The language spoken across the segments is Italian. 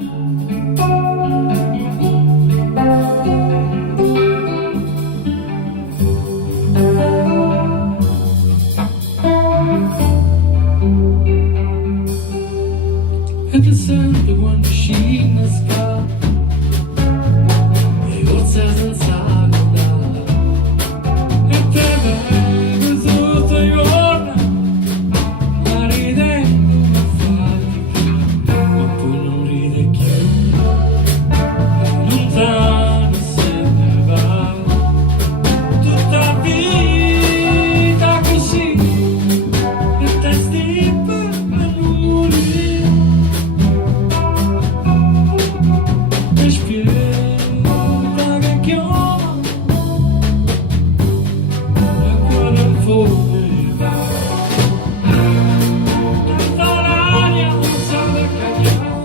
E ti sento quando scende scala e forse senza guardare e te vedo sotto i giorni ma ridendo mi fatica ma poi non ride più lontano se ne va tutta vita così e te sti per morire. Spiega che chioma l'acqua del fuoco tutta l'aria non sa da cagliare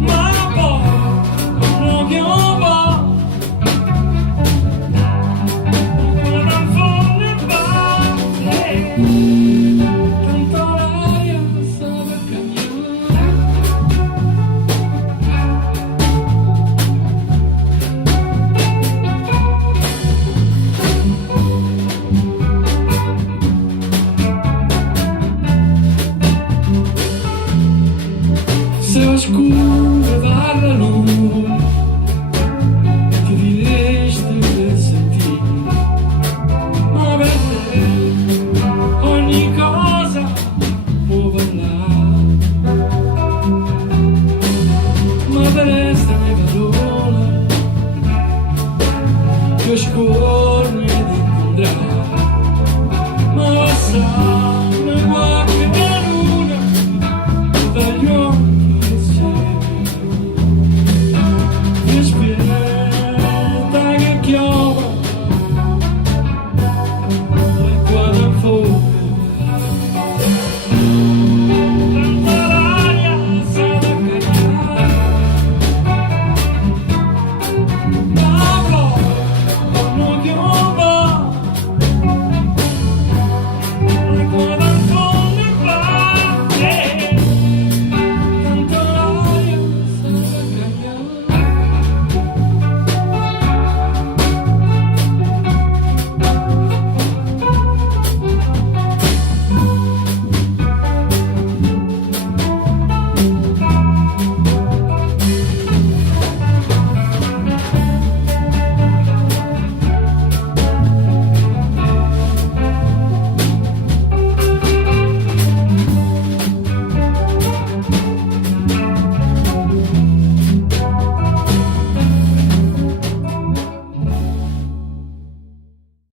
ma poi non chioma l'acqua del fuoco tutta l'aria non sa da cagliare. Se oscuro dalla luce